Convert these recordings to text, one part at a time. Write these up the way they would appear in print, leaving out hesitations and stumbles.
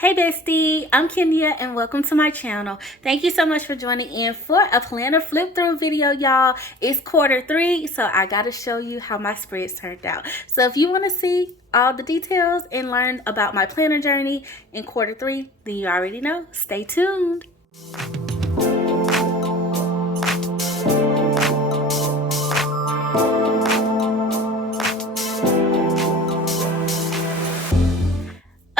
Hey bestie, I'm Kenya and welcome to my channel. Thank you so much for joining in for a planner flip through video, y'all. It's quarter 3, so I gotta show you how my spreads turned out. So if you want to see all the details and learn about my planner journey in quarter 3, then you already know. Stay tuned.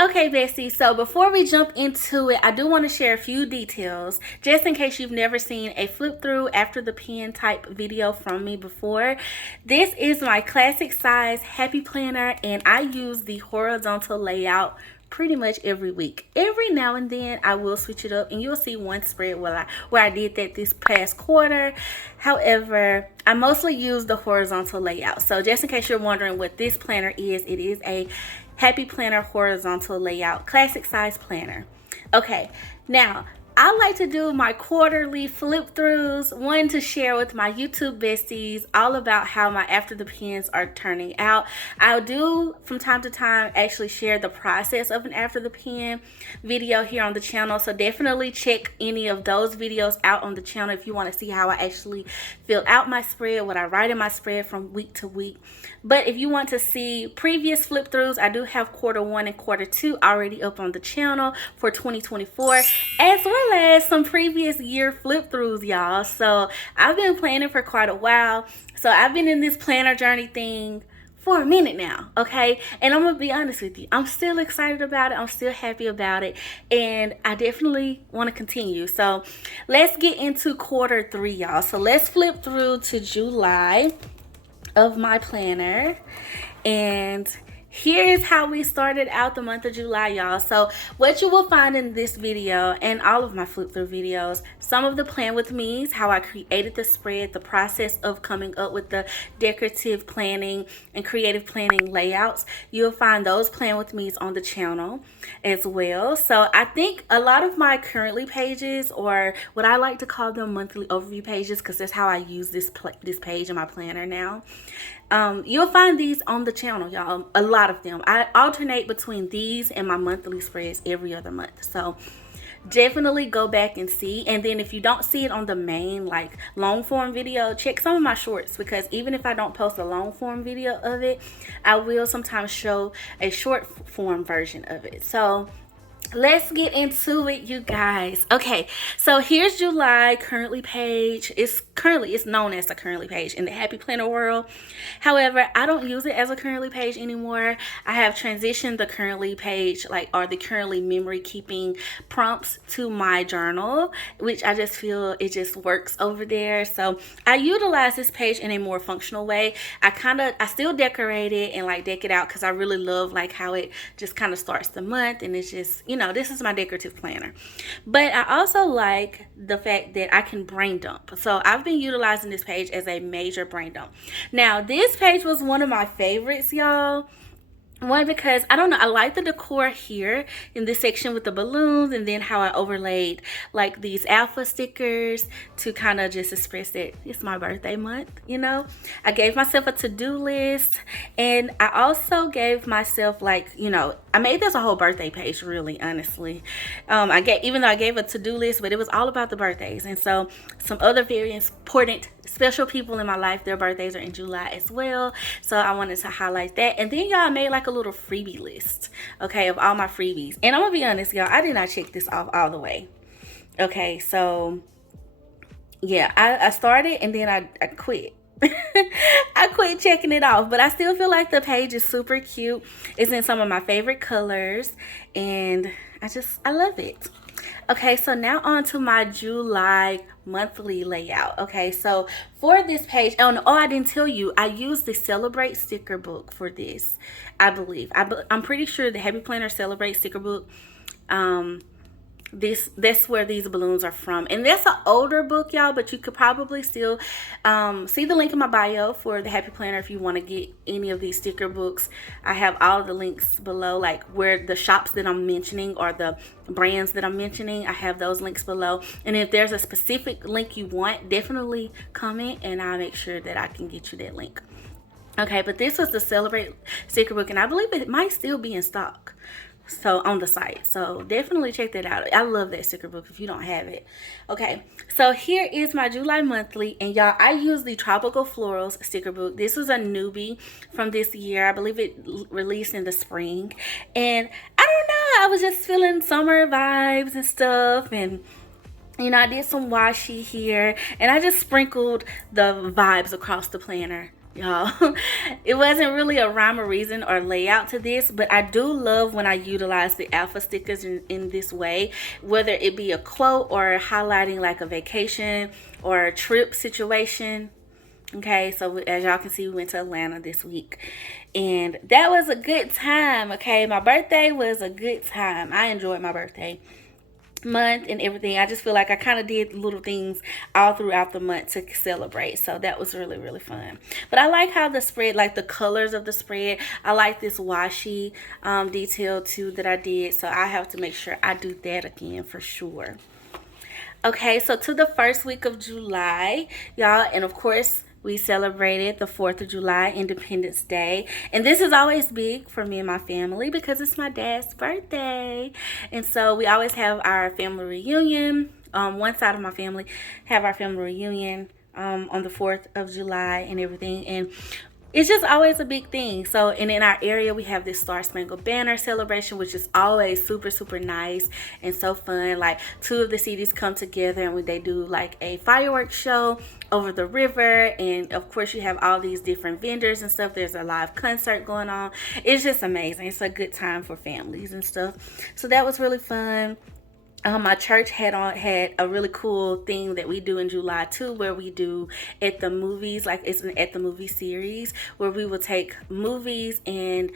Okay, bestie, so before we jump into it, I do want to share a few details just in case you've never seen a flip through after the pen type video from me before. This is my classic size happy planner and I use the horizontal layout pretty much every week. Every now and then I will switch it up and you'll see one spread where I did that this past quarter. However, I mostly use the horizontal layout. So just in case you're wondering what this planner is, it is a Happy Planner horizontal layout classic size planner. Okay, now I like to do my quarterly flip throughs, one to share with my YouTube besties all about how my after the pens are turning out. I'll do from time to time actually share the process of an after the pen video here on the channel, so definitely check any of those videos out on the channel if you want to see how I actually fill out my spread, what I write in my spread from week to week. But if you want to see previous flip throughs, I do have quarter 1 and quarter 2 already up on the channel for 2024, as well as some previous year flip throughs, y'all. So I've been planning for quite a while. So I've been in this planner journey thing for a minute now, okay? And I'm gonna be honest with you, I'm still excited about it, I'm still happy about it, and I definitely want to continue. So let's get into quarter 3, y'all. So let's flip through to July of my planner, and here's how we started out the month of July, y'all. So what you will find in this video and all of my flip through videos, some of the plan with me's, how I created the spread, the process of coming up with the decorative planning and creative planning layouts. You'll find those plan with me's on the channel as well. So I think a lot of my currently pages, or what I like to call them monthly overview pages, because that's how I use this page in my planner now. You'll find these on the channel, y'all. A lot of them. I alternate between these and my monthly spreads every other month. So definitely go back and see. And then if you don't see it on the main like long form video, check some of my shorts, because even if I don't post a long form video of it, I will sometimes show a short form version of it. So let's get into it, you guys. Okay, so here's July currently page. It's known as the currently page in the Happy Planner world. However, I don't use it as a currently page anymore. I have transitioned the currently page, or the currently memory keeping prompts, to my journal, which I just feel it just works over there. So I utilize this page in a more functional way. I still decorate it and deck it out, because I really love how it just kind of starts the month, and it's just, this is my decorative planner. But I also like the fact that I can brain dump. So I've been utilizing this page as a major brain dump. Now, this page was one of my favorites, y'all. One, because I don't know, I like the decor here in this section with the balloons, and then how I overlaid these alpha stickers to kind of just express that it's my birthday month. I gave myself a to-do list, and I also gave myself I made this a whole birthday page, really, honestly. Even though I gave a to-do list, but it was all about the birthdays. And so some other very important special people in my life, their birthdays are in July as well, so I wanted to highlight that. And then y'all, made a little freebie list, okay, of all my freebies. And I'm gonna be honest, y'all, I did not check this off all the way. Okay, so yeah, I started and then I quit. I quit checking it off, but I still feel like the page is super cute. It's in some of my favorite colors, and I love it. Okay, so now on to my July monthly layout. Okay, so for this page, I didn't tell you, I used the Celebrate sticker book for this. I believe I'm pretty sure the Happy Planner Celebrate sticker book, that's where these balloons are from, and that's an older book, y'all, but you could probably still see the link in my bio for the Happy Planner if you want to get any of these sticker books. I have all of the links below, where the shops that I'm mentioning or the brands that I'm mentioning, I have those links below. And if there's a specific link you want, definitely comment and I'll make sure that I can get you that link. Okay, but this was the Celebrate sticker book, and I believe it might still be in stock. so on the site. So definitely check that out. I love that sticker book if you don't have it. Okay, so here is my July monthly, and y'all, I use the Tropical Florals sticker book. This was a newbie from this year. I believe it released in the spring, and I don't know, I was just feeling summer vibes and stuff, and you know, I did some washi here, and I just sprinkled the vibes across the planner, y'all. It wasn't really a rhyme or reason or layout to this, but I do love when I utilize the alpha stickers in this way, whether it be a quote or highlighting like a vacation or a trip situation. Okay, so as y'all can see, we went to Atlanta this week, and that was a good time. Okay, my birthday was a good time. I enjoyed my birthday month and everything. I just feel like I kind of did little things all throughout the month to celebrate, so that was really, really fun. But I like how the spread, like the colors of the spread, I like this washi detail too that I did, so I have to make sure I do that again for sure. Okay, so to the first week of July, y'all, and of course we celebrated the 4th of July, Independence Day. And this is always big for me and my family because it's my dad's birthday. And so we always have our family reunion. One side of my family have our family reunion on the 4th of July and everything. And it's just always a big thing. So, and in our area, we have this Star Spangled Banner celebration, which is always super, super nice and so fun. Like 2 of the cities come together and they do like a fireworks show over the river. And of course, you have all these different vendors and stuff. There's a live concert going on. It's just amazing. It's a good time for families and stuff. So that was really fun. My church had a really cool thing that we do in July too, where we do at the movies, like it's an at the movie series where we will take movies and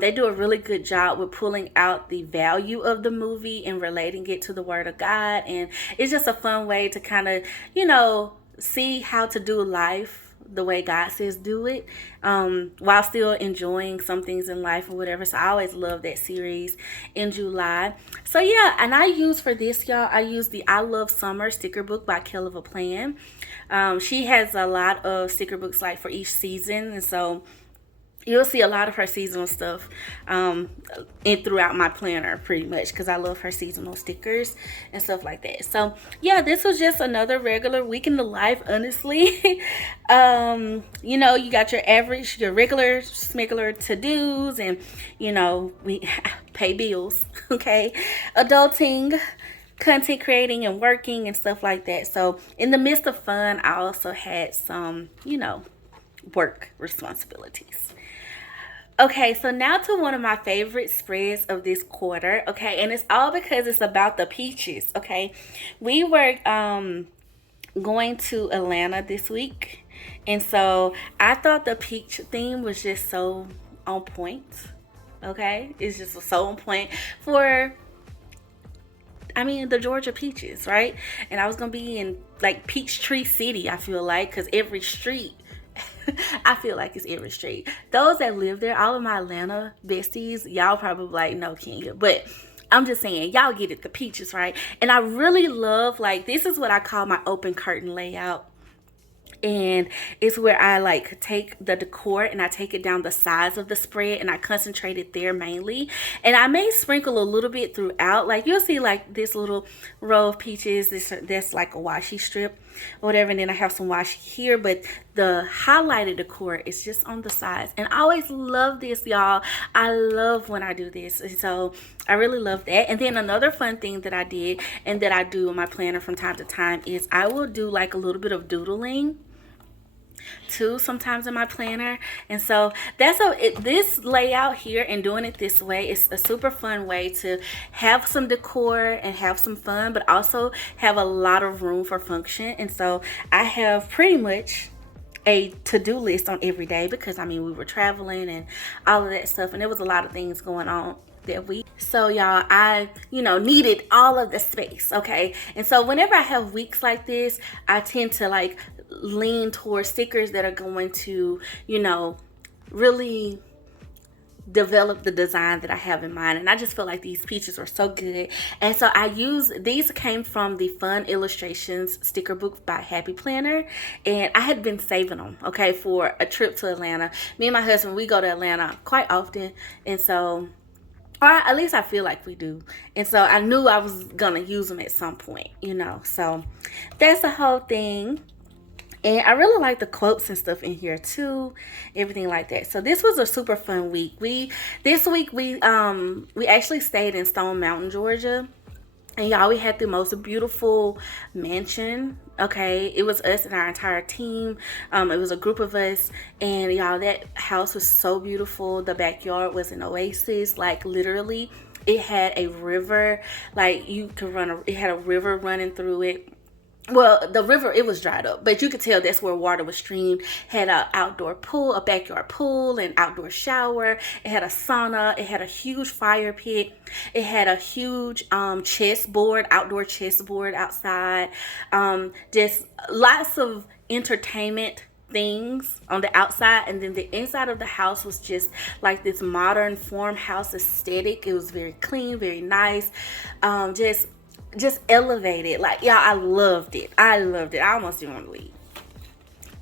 they do a really good job with pulling out the value of the movie and relating it to the Word of God. And it's just a fun way to kind of, you know, see how to do life the way God says do it, while still enjoying some things in life or whatever. So I always love that series in July. So yeah, and I use for this, y'all, I use the I Love Summer sticker book by 𝘮𝘀𝘱𝘺. She has a lot of sticker books like for each season, and so you'll see a lot of her seasonal stuff throughout my planner pretty much, because I love her seasonal stickers and stuff like that. So yeah, this was just another regular week in the life, honestly. You know, you got your average, your regular smuggler to-dos, and you know, we pay bills, okay, adulting, content creating and working and stuff like that. So in the midst of fun, I also had some, you know, work responsibilities. Okay, so now to one of my favorite spreads of this quarter, okay, and it's all because it's about the peaches, okay. We were going to Atlanta this week, and so I thought the peach theme was just so on point, okay. It's just so on point for, I mean, the Georgia peaches, right? And I was gonna be in like Peachtree City, I feel like, because every street, I feel like it's every street. Those that live there, all of my Atlanta besties, y'all probably like, no, Kenya, but I'm just saying, y'all get it, the peaches, right? And I really love, like, this is what I call my open curtain layout. And it's where I like take the decor and I take it down the sides of the spread and I concentrate it there mainly. And I may sprinkle a little bit throughout. Like you'll see like this little row of peaches. That's like a washi strip or whatever. And then I have some washi here. But the highlighted decor is just on the sides. And I always love this, y'all. I love when I do this. So I really love that. And then another fun thing that I did and that I do in my planner from time to time is I will do like a little bit of doodling too sometimes in my planner. And so that's this layout here and doing it this way is a super fun way to have some decor and have some fun, but also have a lot of room for function. And so I have pretty much a to-do list on every day because I mean we were traveling and all of that stuff, and there was a lot of things going on that week. So y'all, I needed all of the space, okay? And so whenever I have weeks like this, I tend to like lean towards stickers that are going to really develop the design that I have in mind. And I just feel like these peaches are so good. And so these came from the Fun Illustrations sticker book by Happy Planner, and I had been saving them, okay, for a trip to Atlanta. Me and my husband, we go to Atlanta quite often, and so or at least I feel like we do. And so I knew I was gonna use them at some point, you know. So that's the whole thing. And I really like the quotes and stuff in here too, everything like that. So this was a super fun week. This week we actually stayed in Stone Mountain, Georgia. And y'all, we had the most beautiful mansion. Okay, it was us and our entire team. It was a group of us, and y'all, that house was so beautiful. The backyard was an oasis, like literally. It had a river, like you could run. It had a river running through it. Well, the river, it was dried up, but you could tell that's where water was streamed. Had an outdoor pool, a backyard pool, an outdoor shower. It had a sauna. It had a huge fire pit. It had a huge chessboard, outdoor chessboard outside. Just lots of entertainment things on the outside, and then the inside of the house was just like this modern farmhouse aesthetic. It was very clean, very nice. Just elevated. Like, y'all, I loved it. I almost didn't want to leave.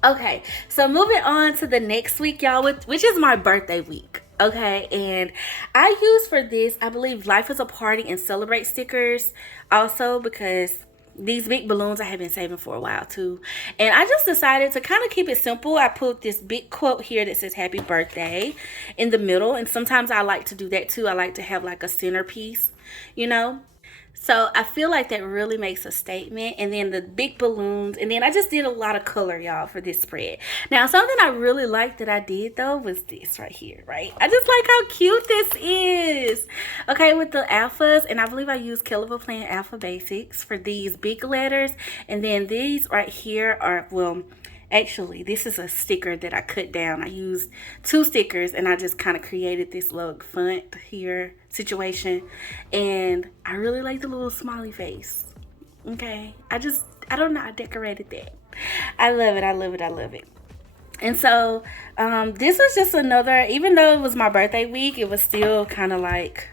Okay, so moving on to the next week, y'all, which is my birthday week. Okay, and I use for this, I believe, Life is a Party and Celebrate stickers also, because these big balloons I have been saving for a while too. And I just decided to kind of keep it simple. I put this big quote here that says happy birthday in the middle, and sometimes I like to do that too. I like to have like a centerpiece, you know. So I feel like that really makes a statement. And then the big balloons. And then I just did a lot of color, y'all, for this spread. Now, something I really liked that I did, though, was this right here, right? I just like how cute this is. Okay, with the alphas. And I believe I used 𝘗𝘀𝘱𝘺 Alpha Basics for these big letters. And then these right here are, well, actually, this is a sticker that I cut down. I used 2 stickers and I just kind of created this little font here situation. And I really like the little smiley face. Okay. I don't know. I decorated that. I love it. And so, this was just another, even though it was my birthday week, it was still kind of like,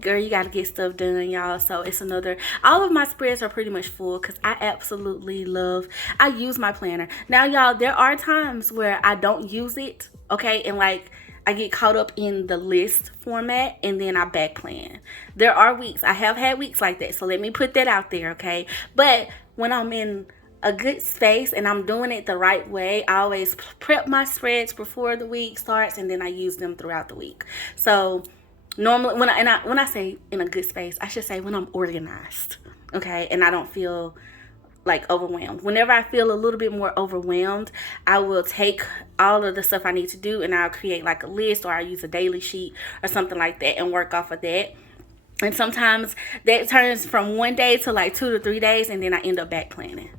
girl, you gotta get stuff done, y'all. So it's another, all of my spreads are pretty much full because I absolutely love, I use my planner. Now, y'all, there are times where I don't use it, okay, and like I get caught up in the list format and then I back plan. There are weeks, I have had weeks like that, so let me put that out there, okay? But when I'm in a good space and I'm doing it the right way, I always prep my spreads before the week starts and then I use them throughout the week. So normally, when I say in a good space, I should say when I'm organized, okay, and I don't feel like overwhelmed. Whenever I feel a little bit more overwhelmed, I will take all of the stuff I need to do and I'll create like a list, or I'll use a daily sheet or something like that and work off of that. And sometimes that turns from 1 day to like 2 to 3 days, and then I end up back planning.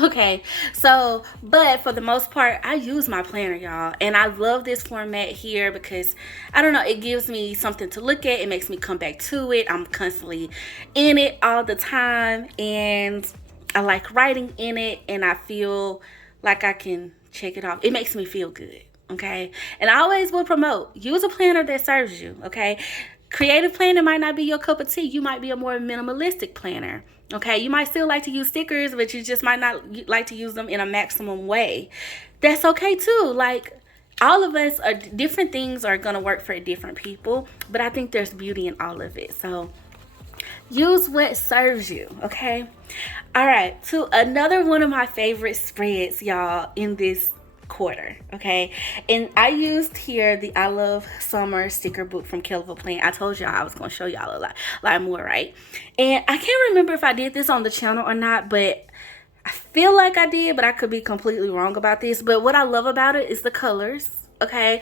Okay, so, but for the most part, I use my planner, y'all, and I love this format here because, I don't know, it gives me something to look at. It makes me come back to it. I'm constantly in it all the time, and I like writing in it, and I feel like I can check it off. It makes me feel good, okay? And I always will promote, use a planner that serves you, okay? Creative planner might not be your cup of tea. You might be a more minimalistic planner. Okay, you might still like to use stickers, but you just might not like to use them in a maximum way. That's okay too. Like, all of us are different, things are going to work for different people, but I think there's beauty in all of it. So use what serves you, okay? All right, to another one of my favorite spreads, y'all, in this quarter, okay? And I used here the I Love Summer sticker book from 𝘗𝘀𝘱𝘺. I told y'all I was going to show y'all a lot more, right? And I can't remember if I did this on the channel or not, but I feel like I did, but I could be completely wrong about this. But what I love about it is the colors, okay?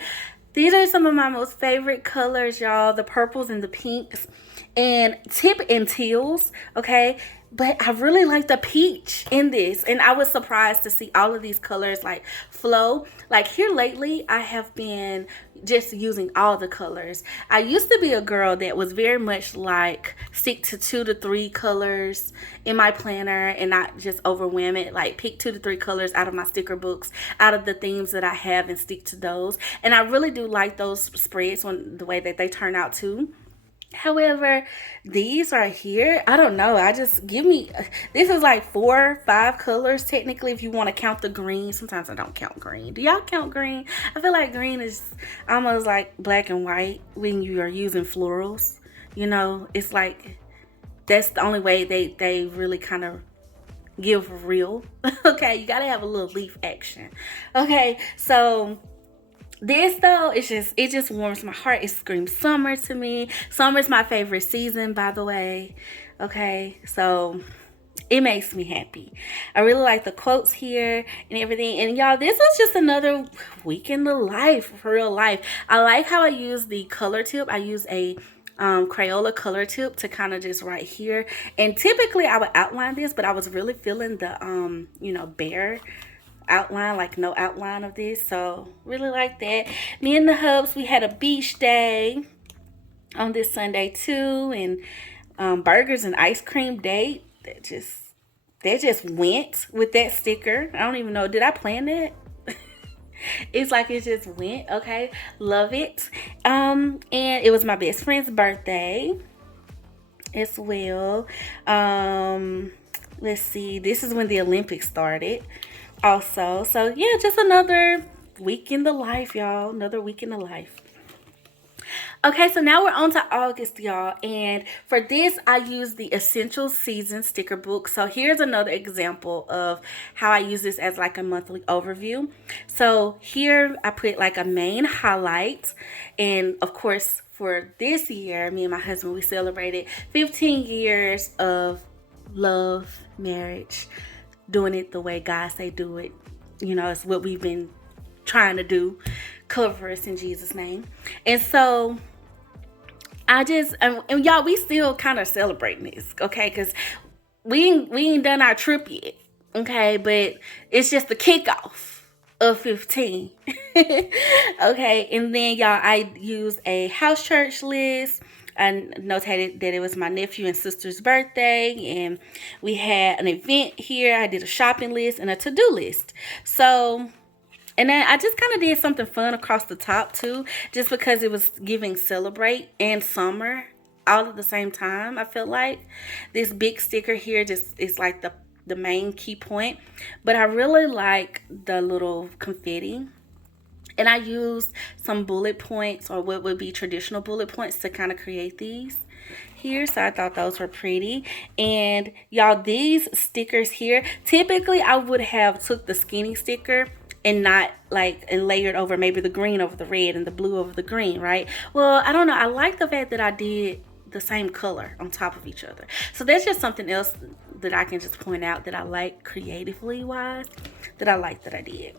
These are some of my most favorite colors, y'all. The purples and the pinks and tip and teals, okay? But I really like the peach in this, and I was surprised to see all of these colors like flow. Like here lately, I have been just using all the colors. I used to be a girl that was very much like stick to 2 to 3 colors in my planner and not just overwhelm it. Like pick 2 to 3 colors out of my sticker books, out of the themes that I have, and stick to those. And I really do like those spreads, when the way that they turn out too. However, these right here, I don't know. I just give me, this is like 4, 5 colors technically if you want to count the green. Sometimes I don't count green. Do y'all count green? I feel like green is almost like black and white when you are using florals. You know, it's like that's the only way they really kind of give real. Okay, you gotta have a little leaf action. Okay, so this though, it just warms my heart. It screams summer to me. Summer's my favorite season, by the way. Okay, so it makes me happy. I really like the quotes here and everything. And y'all, this was just another week in the life, for real life. I like how I use the color tip. I use a Crayola color tip to kind of just right here. And typically I would outline this, but I was really feeling the you know, bare outline, like no outline of this, so really like that. Me and the hubs, we had a beach day on this Sunday too, and burgers and ice cream date. That just went with that sticker. I don't even know, did I plan that? It's like it just went. Okay, love it. And it was my best friend's birthday as well. Let's see, this is when the Olympics started also. So yeah, just another week in the life, y'all. Another week in the life. Okay, so now we're on to August, y'all. And for this, I use the Essential Season sticker book. So here's another example of how I use this as like a monthly overview. So here I put like a main highlight. And of course, for this year, me and my husband, we celebrated 15 years of love, marriage, doing it the way God say do it. You know, it's what we've been trying to do. Cover us in Jesus' name. And so I just, and y'all, we still kind of celebrating this, okay? Because we ain't done our trip yet, okay? But it's just the kickoff of 15. Okay, and then y'all, I used a house church list. I notated that it was my nephew and sister's birthday, and we had an event here. I did a shopping list and a to-do list. So, and then I just kind of did something fun across the top too, just because it was giving celebrate and summer all at the same time. I felt like this big sticker here just is like the main key point, but I really like the little confetti. And I used some bullet points, or what would be traditional bullet points, to kind of create these here. So I thought those were pretty. And y'all, these stickers here, typically I would have took the skinny sticker and not like, and layered over maybe the green over the red and the blue over the green, right? Well, I don't know. I like the fact that I did the same color on top of each other. So that's just something else that I can just point out that I like creatively wise, that I like that I did.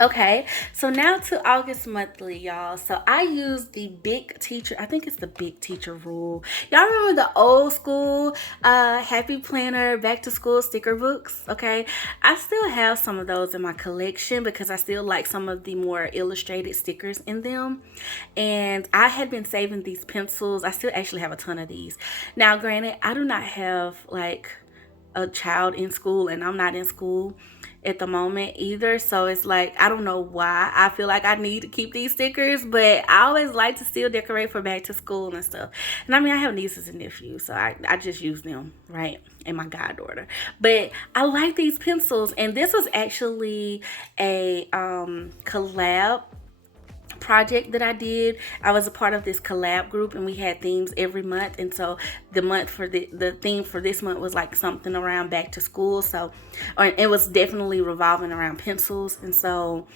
Okay, so now to August monthly, y'all. So I use the big teacher, I think it's the big teacher rule. Y'all remember the old school happy planner back to school sticker books? Okay, I still have some of those in my collection because I still like some of the more illustrated stickers in them. And I had been saving these pencils. I still actually have a ton of these. Now granted, I do not have like a child in school, and I'm not in school at the moment either, so it's like, I don't know why I feel like I need to keep these stickers, but I always like to still decorate for back to school and stuff. And I mean, I have nieces and nephews, so I just use them, right, and my goddaughter. But I like these pencils, and this was actually a collab project that I did. I was a part of this collab group, and we had themes every month, and so the month for the theme for this month was like something around back to school. So, or it was definitely revolving around pencils, and so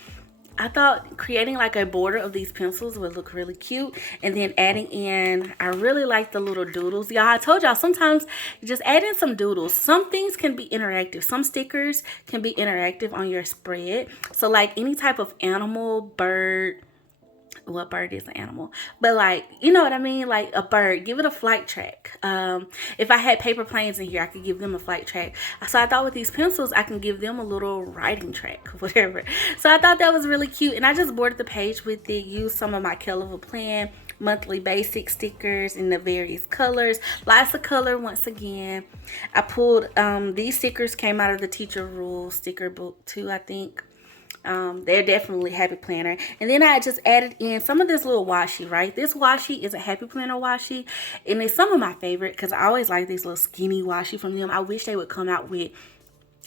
I thought creating like a border of these pencils would look really cute. And then adding in, I really like the little doodles. Y'all, I told y'all sometimes just add in some doodles. Some things can be interactive. Some stickers can be interactive on your spread. So like any type of animal, bird, what bird is an animal, but like, you know what I mean, like a bird, give it a flight track. If I had paper planes in here, I could give them a flight track. So I thought with these pencils I can give them a little riding track, whatever. So I thought that was really cute, and I just bordered the page with it, used some of my 𝘏𝘀 monthly basic stickers in the various colors, lots of color. Once again, I pulled these stickers came out of the teacher rules sticker book too, I think. They're definitely happy planner. And then I just added in some of this little washi, right? This washi is a happy planner washi, and it's some of my favorite because I always like these little skinny washi from them. I wish they would come out with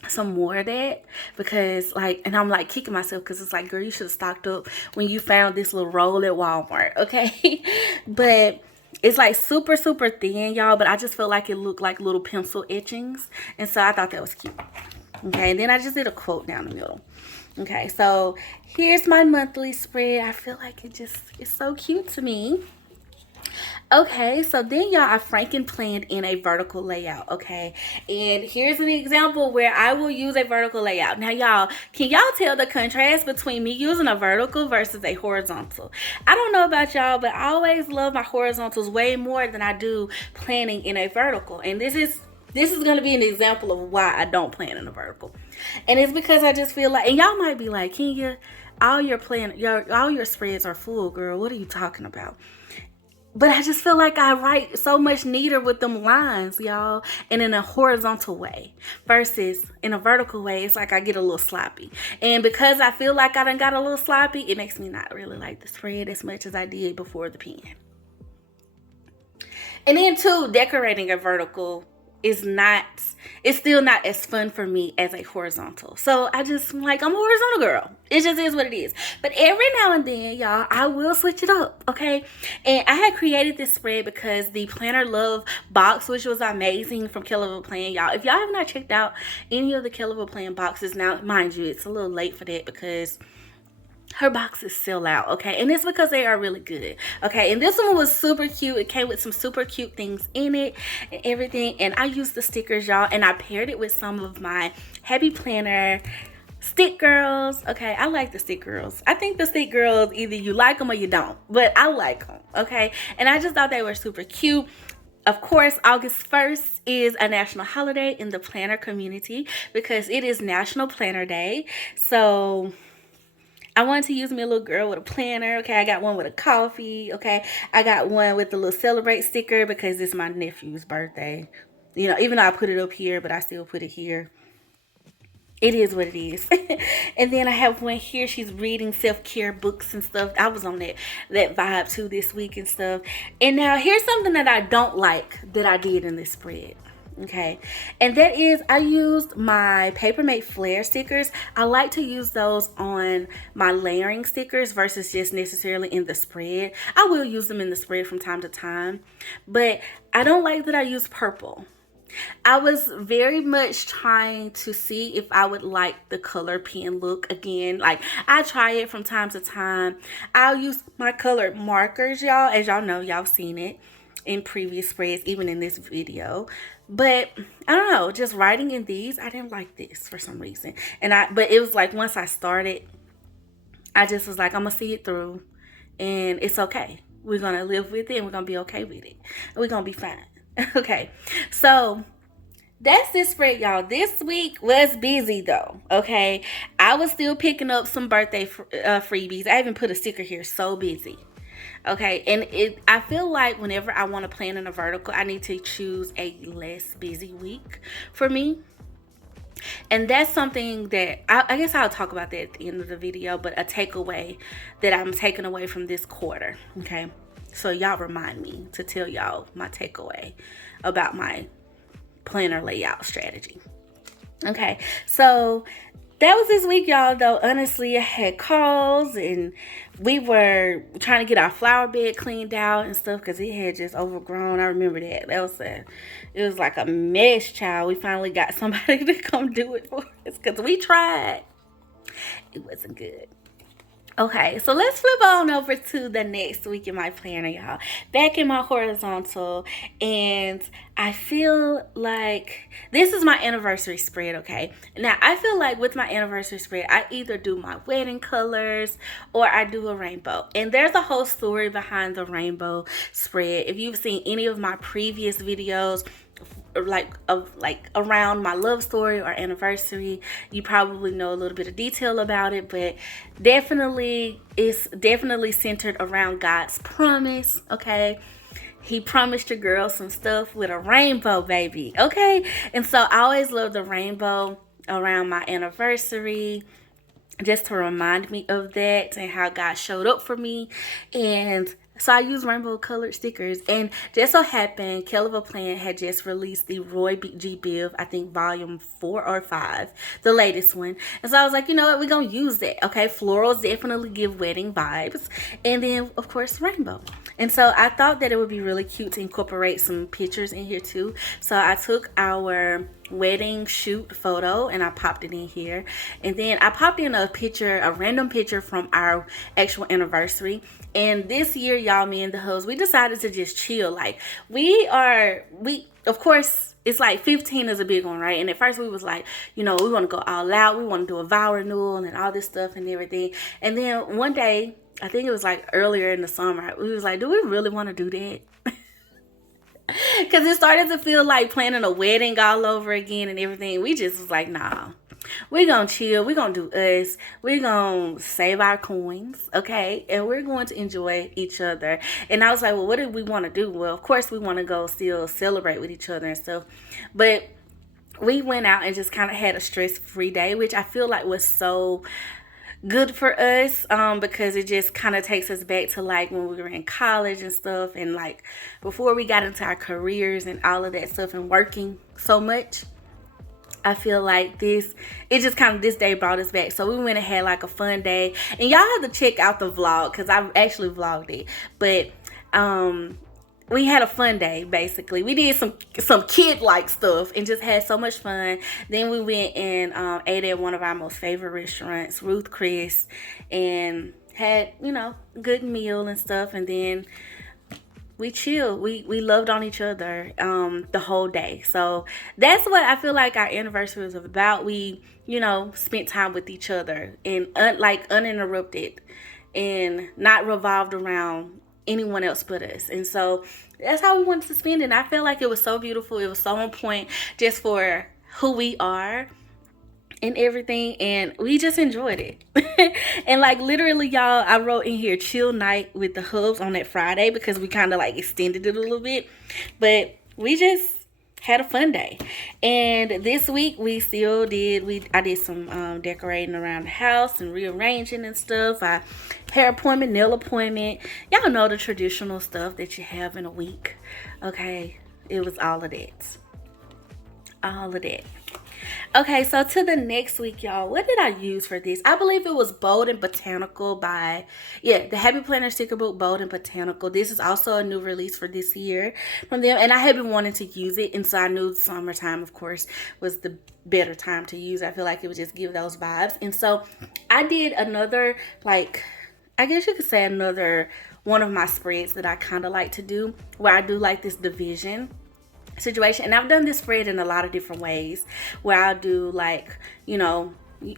some more of that, because like, and I'm like kicking myself because it's like, girl, you should have stocked up when you found this little roll at Walmart, okay? But it's like super thin, y'all, but I just felt like it looked like little pencil etchings, and so I thought that was cute. Okay, and then I just did a quote down the middle. Okay, so here's my monthly spread. I feel like it just is so cute to me. Okay, so then y'all, I franken planned in a vertical layout, okay? And here's an example where I will use a vertical layout. Now, y'all, can y'all tell the contrast between me using a vertical versus a horizontal? I don't know about y'all, but I always love my horizontals way more than I do planning in a vertical. And this is going to be an example of why I don't plan in a vertical. And it's because I just feel like, and y'all might be like, Kenya, all your spreads are full, girl. What are you talking about? But I just feel like I write so much neater with them lines, y'all, and in a horizontal way versus in a vertical way. It's like I get a little sloppy. And because I feel like I done got a little sloppy, it makes me not really like the spread as much as I did before the pen. And then too, decorating a vertical it's still not as fun for me as a horizontal. So I just like, I'm a horizontal girl. It just is what it is. But every now and then, y'all, I will switch it up, okay? And I had created this spread because the Planner Love box, which was amazing, from 𝘁𝘀𝘀 y'all. If y'all have not checked out any of the 𝘁𝘀𝘀 boxes, now, mind you, it's a little late for that because her boxes sell out, okay? And it's because they are really good, okay? And this one was super cute. It came with some super cute things in it and everything. And I used the stickers, y'all, and I paired it with some of my Happy Planner stick girls, okay? I like the stick girls. I think the stick girls, either you like them or you don't, but I like them, okay? And I just thought they were super cute. Of course, August 1st is a national holiday in the planner community because it is National Planner Day. So I wanted to use me a little girl with a planner, okay? I got one with a coffee, okay? I got one with the little celebrate sticker because it's my nephew's birthday. You know, even though I put it up here, but I still put it here. It is what it is. And then I have one here. She's reading self-care books and stuff. I was on that vibe too this week and stuff. And now here's something that I don't like that I did in this spread. Okay, and that is I used my Papermate Flare stickers. I like to use those on my layering stickers versus just necessarily in the spread. I will use them in the spread from time to time, but I don't like that I use purple. I was very much trying to see if I would like the color pen look again. Like, I try it from time to time. I'll use my colored markers, y'all. As y'all know, y'all seen it in previous spreads, even in this video. But I don't know, just writing in these, I didn't like this for some reason. But it was like once I started, I just was like, I'm gonna see it through and it's okay. We're gonna live with it and we're gonna be okay with it. We're gonna be fine. Okay, so that's this spread, y'all. This week was busy though, okay? I was still picking up some birthday freebies. I even put a sticker here, so busy. Okay, and I feel like whenever I want to plan in a vertical, I need to choose a less busy week for me. And that's something that I guess I'll talk about that at the end of the video, but a takeaway that I'm taking away from this quarter. Okay, so y'all remind me to tell y'all my takeaway about my planner layout strategy. Okay, so that was this week, y'all, though. Honestly, I had calls and we were trying to get our flower bed cleaned out and stuff because it had just overgrown. I remember that. It was like a mess, child. We finally got somebody to come do it for us because we tried. It wasn't good. Okay, so let's flip on over to the next week in my planner, y'all. Back in my horizontal, and I feel like this is my anniversary spread, okay? Now, I feel like with my anniversary spread, I either do my wedding colors or I do a rainbow. And there's a whole story behind the rainbow spread. If you've seen any of my previous videos, like around my love story or anniversary, you probably know a little bit of detail about it, but it's definitely centered around God's promise. Okay, he promised your girl some stuff with a rainbow, baby. Okay, and so I always love the rainbow around my anniversary. just to remind me of that and how God showed up for me. And so I use rainbow colored stickers. And just so happened, 𝘗𝘀𝘀𝘀 had just released the Roy G. Biv, I think volume 4 or 5, the latest one. And so I was like, you know what, we're going to use that. Okay, florals definitely give wedding vibes. And then, of course, rainbow. And so I thought that it would be really cute to incorporate some pictures in here too. So I took our wedding shoot photo and I popped it in here, and then I popped in a picture, a random picture from our actual anniversary. And this year, y'all, me and the hoes, we decided to just chill. Like we of course, it's like 15 is a big one, right? And at first we was like, you know, we want to go all out, we want to do a vow renewal and all this stuff and everything. And then one day, I think it was like earlier in the summer, we was like, do we really want to do that? Because it started to feel like planning a wedding all over again and everything. We just was like, nah, we're going to chill. We're going to do us. We're going to save our coins, okay? And we're going to enjoy each other. And I was like, well, what do we want to do? Well, of course, we want to go still celebrate with each other and stuff. But we went out and just kind of had a stress-free day, which I feel like was so good for us, because it just kind of takes us back to like when we were in college and stuff, and like before we got into our careers and all of that stuff and working so much. I feel like this day brought us back. So we went and had like a fun day, and y'all have to check out the vlog because I actually vlogged it. But we had a fun day. Basically, we did some kid-like stuff and just had so much fun. Then we went and ate at one of our most favorite restaurants, Ruth Chris, and had, you know, good meal and stuff. And then we chilled. We loved on each other the whole day. So that's what I feel like our anniversary was about. We, you know, spent time with each other and uninterrupted and not revolved around anyone else but us. And so that's how we wanted to spend it. And I feel like it was so beautiful. It was so on point just for who we are and everything, and we just enjoyed it. And like literally, y'all, I wrote in here chill night with the hubs on that Friday because we kind of like extended it a little bit, but we just had a fun day. And this week we still I did some decorating around the house and rearranging and stuff. Hair appointment, nail appointment, y'all know the traditional stuff that you have in a week. Okay, it was all of that. Okay, so to the next week, y'all, what did I use for this? I believe it was Bold and Botanical by, the Happy Planner sticker book, Bold and Botanical. This is also a new release for this year from them, and I had been wanting to use it, and so I knew summertime, of course, was the better time to use. I feel like it would just give those vibes. And so I did another, like, I guess you could say another one of my spreads that I kind of like to do, where I do like this division situation. And I've done this spread in a lot of different ways, where I'll do like, you know,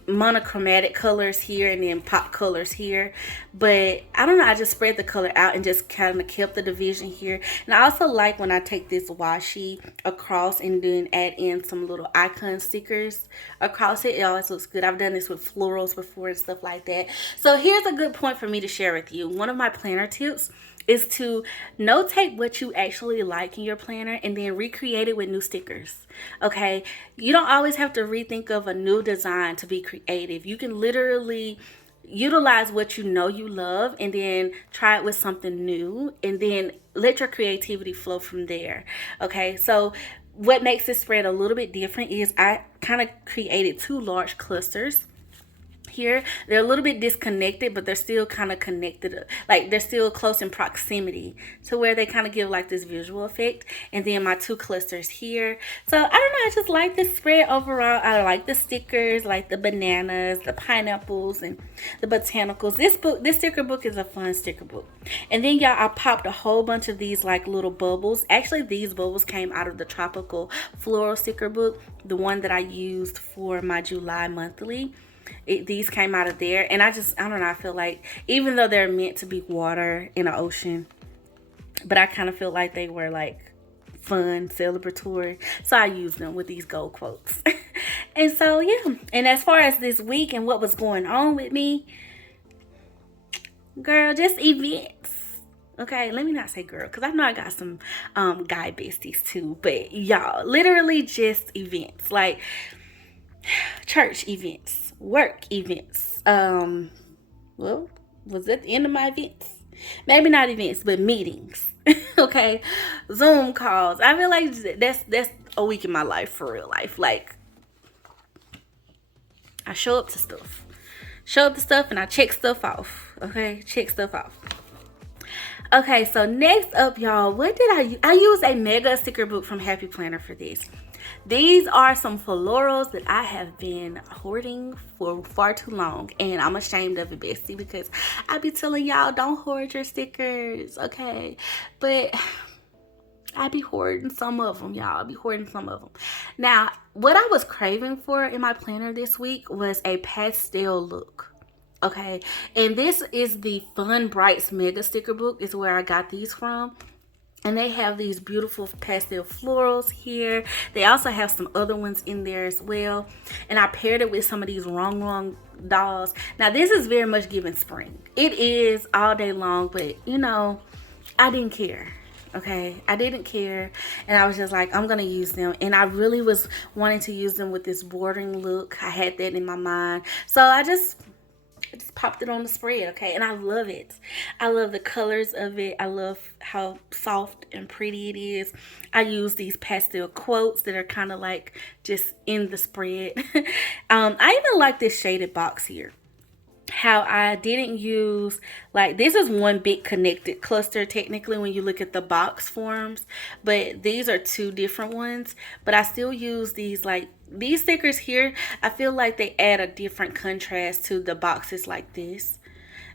monochromatic colors here and then pop colors here. But I don't know, I just spread the color out and just kind of kept the division here. And I also like when I take this washi across and then add in some little icon stickers across it. It always looks good. I've done this with florals before and stuff like that. So here's a good point for me to share with you. One of my planner tips is to notate what you actually like in your planner and then recreate it with new stickers. Okay, you don't always have to rethink of a new design to be creative. You can literally utilize what you know you love and then try it with something new and then let your creativity flow from there. Okay, so what makes this spread a little bit different is I kind of created two large clusters here. They're a little bit disconnected, but they're still kind of connected, like they're still close in proximity to where they kind of give like this visual effect. And then my two clusters here. So I don't know, I just like this spread overall. I like the stickers, like the bananas, the pineapples, and the botanicals. This sticker book is a fun sticker book. And then y'all, I popped a whole bunch of these like little bubbles. Actually, these bubbles came out of the tropical floral sticker book, the one that I used for my July monthly. These came out of there, and I don't know, I feel like even though they're meant to be water in an ocean, but I kind of feel like they were like fun, celebratory, so I used them with these gold quotes. And so yeah, and as far as this week and what was going on with me, girl, just events. Okay, let me not say girl, because I know I got some guy besties too, but y'all, literally just events, like church events, work events. Well, was that the end of my events? Maybe not events, but meetings. Okay, Zoom calls. I feel like that's a week in my life, for real life. Like, I show up to stuff, and I check stuff off. Okay, check stuff off. Okay, so next up, y'all, what did I use? I used a mega sticker book from Happy Planner for this. These are some florals that I have been hoarding for far too long, and I'm ashamed of it, bestie, because I be telling y'all don't hoard your stickers, okay? But I be hoarding some of them, y'all. I be hoarding some of them. Now, what I was craving for in my planner this week was a pastel look. Okay, and this is the Fun Brights Mega Sticker Book is where I got these from. And they have these beautiful pastel florals here. They also have some other ones in there as well. And I paired it with some of these RONGRONG dolls. Now, this is very much giving spring. It is all day long, but, you know, I didn't care. Okay, I didn't care, and I was just like, I'm gonna use them. And I really was wanting to use them with this bordering look. I had that in my mind, so I just popped it on the spread. Okay, and I love it. I love the colors of it. I love how soft and pretty it is. I use these pastel quotes that are kind of like just in the spread. I even like this shaded box here. How I didn't use, like, this is one big connected cluster technically when you look at the box forms, but these are two different ones. But I still use these, like these stickers here. I feel like they add a different contrast to the boxes like this.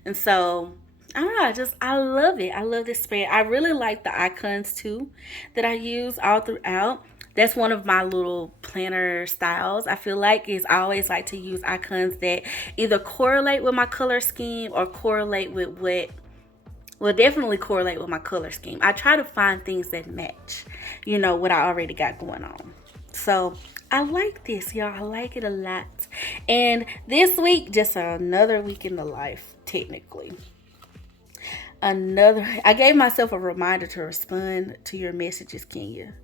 And so I don't know, I love it. I love this spread. I really like the icons too that I use all throughout. That's one of my little planner styles. I feel like is I always like to use icons that either correlate with my color scheme or correlate with definitely correlate with my color scheme. I try to find things that match, you know, what I already got going on. So I like this, y'all. I like it a lot. And this week, just another week in the life, technically. I gave myself a reminder to respond to your messages, Kenya.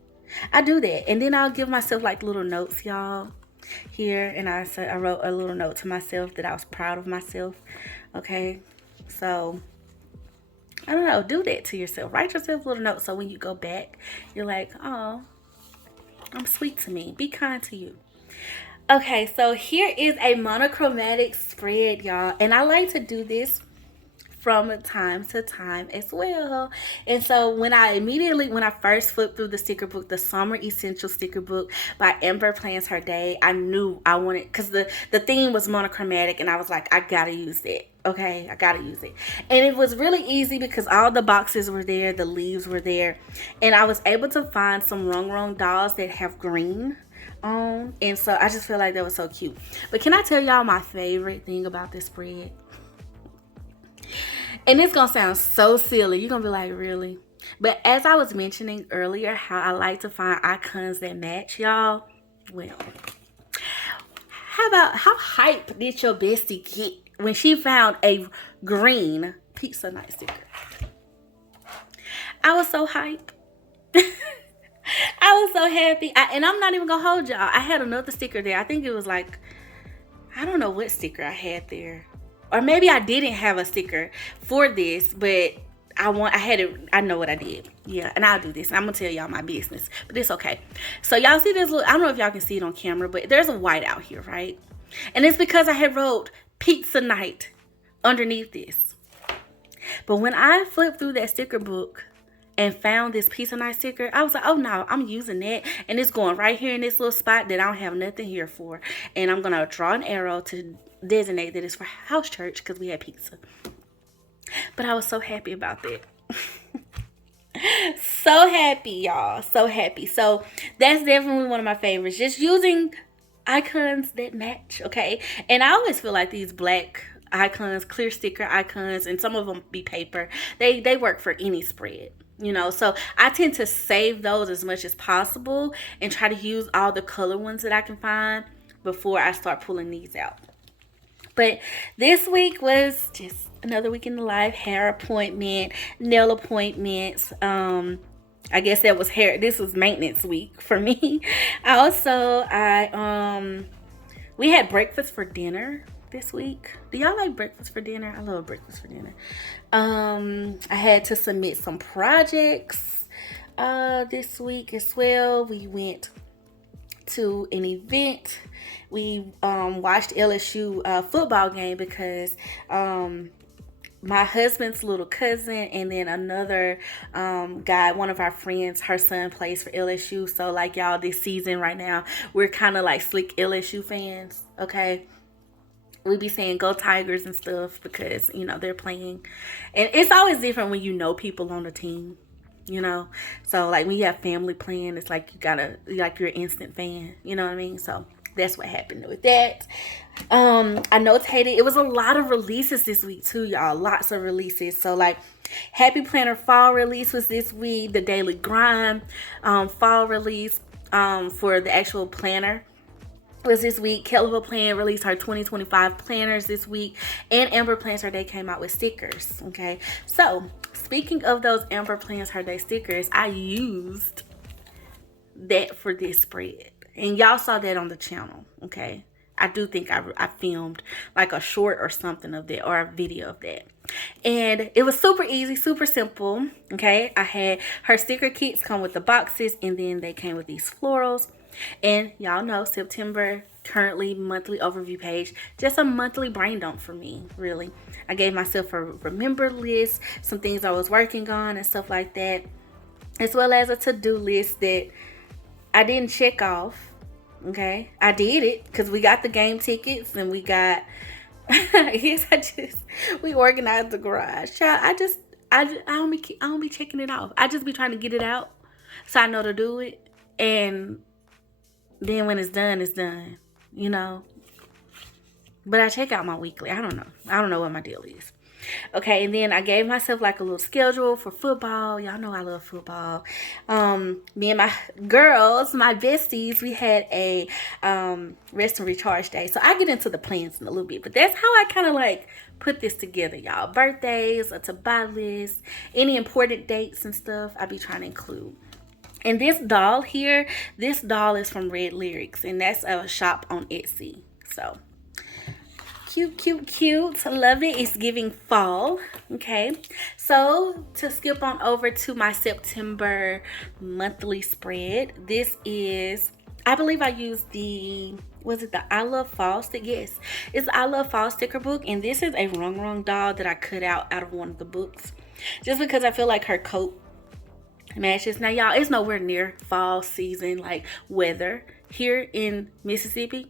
I do that, and then I'll give myself like little notes, y'all, here. And I wrote a little note to myself that I was proud of myself. Okay, so I don't know, do that to yourself. Write yourself a little note so when you go back, you're like, oh, I'm sweet to me. Be kind to you. Okay, so here is a monochromatic spread, y'all, and I like to do this from time to time as well. And so when I first flipped through the sticker book, the Summer Essential Sticker Book by Amber Plans Her Day, I knew I wanted, because the theme was monochromatic, and I was like, I gotta use that. Okay, I gotta use it. And it was really easy because all the boxes were there, the leaves were there, and I was able to find some RONGRONG dolls that have green on, and so I just feel like that was so cute. But can I tell y'all my favorite thing about this spread? And it's gonna sound so silly. You're gonna be like, really? But as I was mentioning earlier, how I like to find icons that match, y'all. Well, how hype did your bestie get when she found a green pizza night sticker? I was so hype. I was so happy. And I'm not even gonna hold y'all. I had another sticker there. I think it was like, I don't know what sticker I had there. Or maybe I didn't have a sticker for this, but I had it. I know what I did. Yeah, and I'll do this. I'm going to tell y'all my business, but it's okay. So y'all see this little, I don't know if y'all can see it on camera, but there's a white out here, right? And it's because I had wrote pizza night underneath this. But when I flipped through that sticker book and found this pizza night sticker, I was like, oh no, I'm using that. And it's going right here in this little spot that I don't have nothing here for. And I'm going to draw an arrow to designate that it's for house church because we had pizza. But I was so happy about that. So happy, y'all. So happy. So that's definitely one of my favorites. Just using icons that match, okay? And I always feel like these black icons, clear sticker icons, and some of them be paper, they work for any spread, you know. So I tend to save those as much as possible and try to use all the color ones that I can find before I start pulling these out. But this week was just another week in the life. Hair appointment, nail appointments. I guess that was hair. This was maintenance week for me. I We had breakfast for dinner this week. Do y'all like breakfast for dinner? I love breakfast for dinner. I had to submit some projects this week as well. We went to an event. We watched LSU football game because my husband's little cousin and then another guy, one of our friends, her son plays for LSU. So like y'all, this season right now, we're kind of like slick LSU fans, okay? We be saying go Tigers and stuff because, you know, they're playing. And it's always different when you know people on the team, you know? So like when you have family playing, it's like you're an instant fan, you know what I mean? So that's what happened with that. I notated, it was a lot of releases this week too, y'all. Lots of releases. So like Happy Planner fall release was this week. The Daily Grind fall release for the actual planner was this week. KELL Plan released her 2025 planners this week, and Amber Plans Her Day came out with stickers. Okay, so speaking of those Amber Plans Her Day stickers, I used that for this spread, and y'all saw that on the channel. Okay, I do think I filmed like a short or something of that, or a video of that, and it was super easy, super simple. Okay, I had her sticker kits come with the boxes, and then they came with these florals. And y'all know September currently monthly overview page, just a monthly brain dump for me, really. I gave myself a remember list, some things I was working on and stuff like that, as well as a to-do list that I didn't check off. Okay, I did it because we got the game tickets and we got we organized the garage. Child, I don't be checking it off. I just be trying to get it out so I know to do it, and then when it's done, you know. But I check out my weekly. I don't know what my deal is. Okay, and then I gave myself like a little schedule for football. Y'all know I love football. Me and my girls, my besties, we had a rest and recharge day. So I get into the plans in a little bit, but that's how I kind of like put this together, y'all. Birthdays, a to-buy list, any important dates and stuff I be trying to include. And this doll here, this doll is from Red Lyrics, and that's a shop on Etsy. So cute, cute, cute. Love it. It's giving fall. Okay, so to skip on over to my September monthly spread, this is, I believe I used the I Love Fall stick? Yes, it's the I Love Fall sticker book, and this is a RONGRONG doll that I cut out of one of the books just because I feel like her coat matches. Now y'all, it's nowhere near fall season like weather here in Mississippi,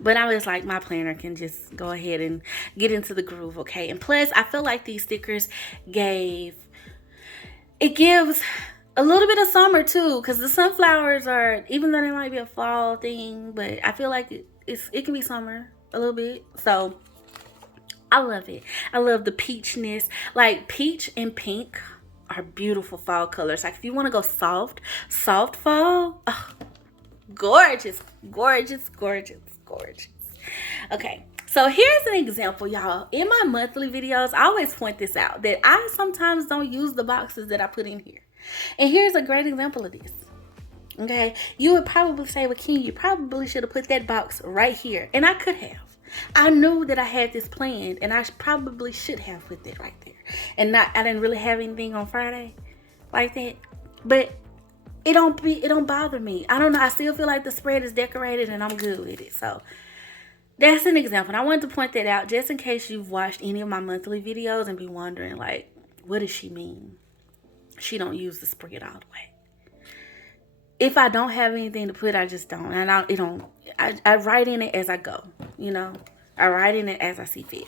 but I was like, my planner can just go ahead and get into the groove. Okay, and plus I feel like these stickers gives a little bit of summer too, because the sunflowers are, even though they might be a fall thing, but I feel like it can be summer a little bit. So I love it. I love the peachness. Like peach and pink are beautiful fall colors. Like if you want to go soft fall, oh, gorgeous, gorgeous, gorgeous, gorgeous. Okay, so here's an example, y'all. In my monthly videos, I always point this out, that I sometimes don't use the boxes that I put in here. And here's a great example of this. Okay, you would probably say, well, King, you probably should have put that box right here. And I could have. I knew that I had this planned, and I probably should have put it right there. And I didn't really have anything on Friday like that. But it don't bother me. I don't know. I still feel like the spread is decorated and I'm good with it. So that's an example. And I wanted to point that out just in case you've watched any of my monthly videos and be wondering, like, what does she mean? She don't use the spread all the way. If I don't have anything to put, I just don't. And I write in it as I go, you know. I write in it as I see fit.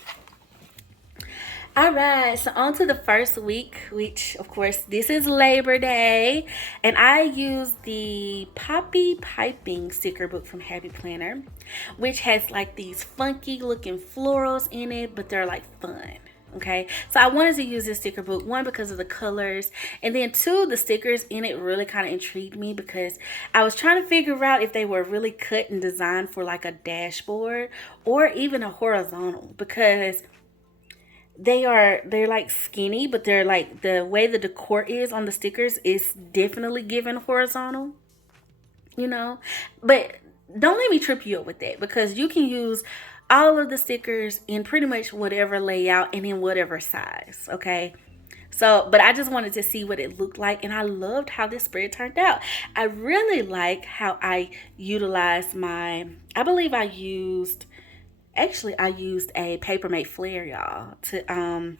All right, so on to the first week, which of course this is Labor Day, and I used the Poppy Piping sticker book from Happy Planner, which has like these funky looking florals in it, but they're like fun. Okay, so I wanted to use this sticker book, one, because of the colors, and then two, the stickers in it really kind of intrigued me because I was trying to figure out if they were really cut and designed for like a dashboard or even a horizontal, because they're like skinny, but they're like, the way the decor is on the stickers is definitely given horizontal, you know. But don't let me trip you up with that, because you can use all of the stickers in pretty much whatever layout and in whatever size, okay? So, but I just wanted to see what it looked like, and I loved how this spread turned out. I really like how I utilized my, I believe I used, actually I used a Papermate flare, y'all, to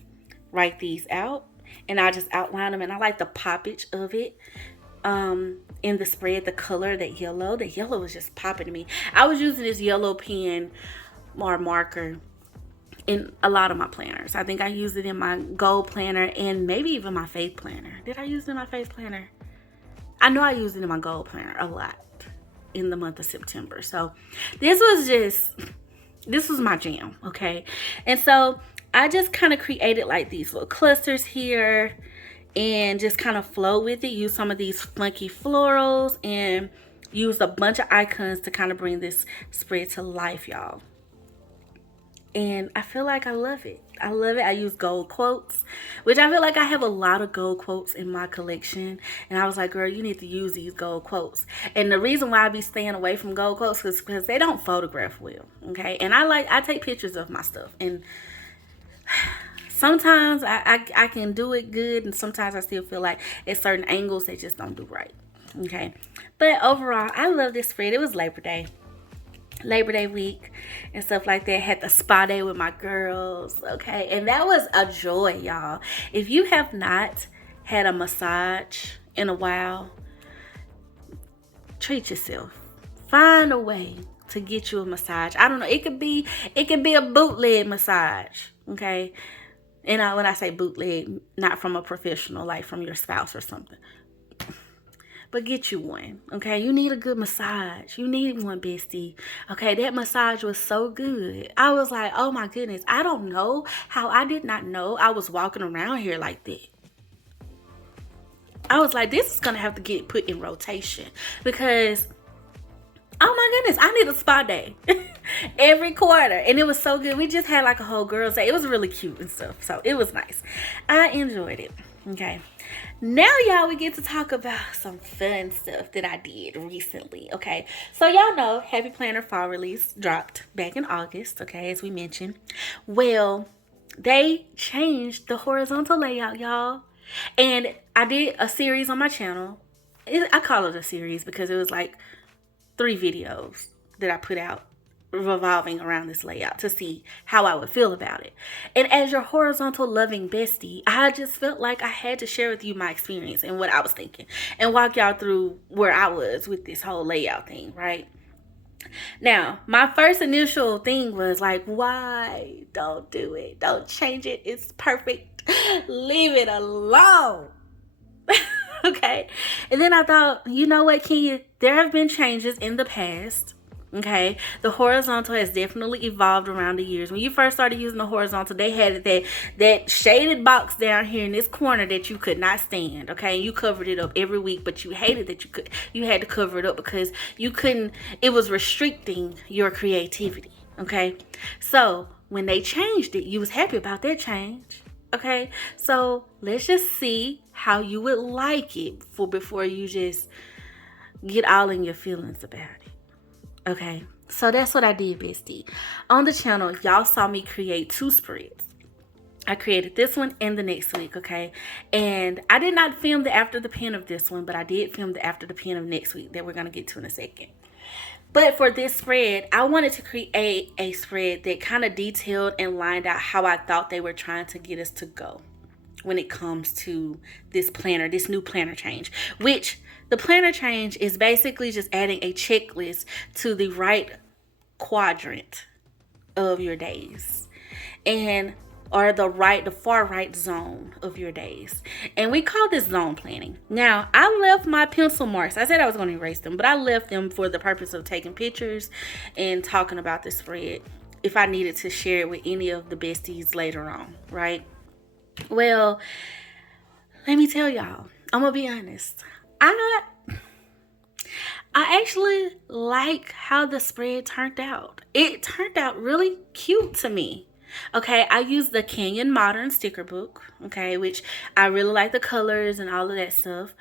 write these out, and I just outlined them, and I like the poppage of it in the spread, the color, that yellow was just popping to me. I was using this yellow pen or marker in a lot of my planners. I think I used it in my gold planner and maybe even my faith planner. Did I use it in my faith planner? I know I used it in my gold planner a lot in the month of September. So this was my jam, okay? And so I just kind of created like these little clusters here and just kind of flow with it. Use some of these funky florals and use a bunch of icons to kind of bring this spread to life, y'all. And I feel like I love it. I love it. I use gold quotes, which I feel like I have a lot of gold quotes in my collection. And I was like, girl, you need to use these gold quotes. And the reason why I be staying away from gold quotes is because they don't photograph well, okay? And I take pictures of my stuff. And sometimes I can do it good, and sometimes I still feel like at certain angles they just don't do right, okay? But overall, I love this spread. It was Labor Day week and stuff like that. Had the spa day with my girls, okay? And that was a joy, y'all. If you have not had a massage in a while, treat yourself. Find a way to get you a massage. I don't know, it could be a bootleg massage, okay? And when I say bootleg, not from a professional, like from your spouse or something. But get you one, okay? You need a good massage. You need one, bestie. Okay, that massage was so good. I was like, oh my goodness. I don't know how I did not know I was walking around here like that. I was like, this is going to have to get put in rotation because, oh my goodness, I need a spa day every quarter. And it was so good. We just had like a whole girls' day. It was really cute and stuff. So it was nice. I enjoyed it. Okay. Now, y'all, we get to talk about some fun stuff that I did recently, okay? So, y'all know Happy Planner Fall Release dropped back in August, okay, as we mentioned. Well, they changed the horizontal layout, y'all. And I did a series on my channel. I call it a series because it was like 3 videos that I put out revolving around this layout to see how I would feel about it. And as your horizontal loving bestie, I just felt like I had to share with you my experience and what I was thinking and walk y'all through where I was with this whole layout thing, right? Now, my first initial thing was like, why? Don't do it. Don't change it. It's perfect. Leave it alone. Okay. And then I thought, you know what, Kenya? There have been changes in the past. Okay, the horizontal has definitely evolved around the years. When you first started using the horizontal, they had that shaded box down here in this corner that you could not stand. Okay, you covered it up every week, but you hated that you had to cover it up because you couldn't. It was restricting your creativity. Okay, so when they changed it, you was happy about that change. Okay, so let's just see how you would like it before you just get all in your feelings about it. Okay, so that's what I did, bestie. On the channel, y'all saw me create 2 spreads. I created this one and the next week, okay? And I did not film the after the pen of this one, but I did film the after the pen of next week that we're going to get to in a second. But for this spread, I wanted to create a spread that kind of detailed and lined out how I thought they were trying to get us to go when it comes to this planner, this new planner change, which the planner change is basically just adding a checklist to the right quadrant of your days or the far right zone of your days. And we call this zone planning. Now, I left my pencil marks. I said I was going to erase them, but I left them for the purpose of taking pictures and talking about the spread if I needed to share it with any of the besties later on, right? Well, let me tell y'all, I'm going to be honest. I actually like how the spread turned out. It turned out really cute to me. Okay, I used the Canyon Modern sticker book, okay, which I really like the colors and all of that stuff.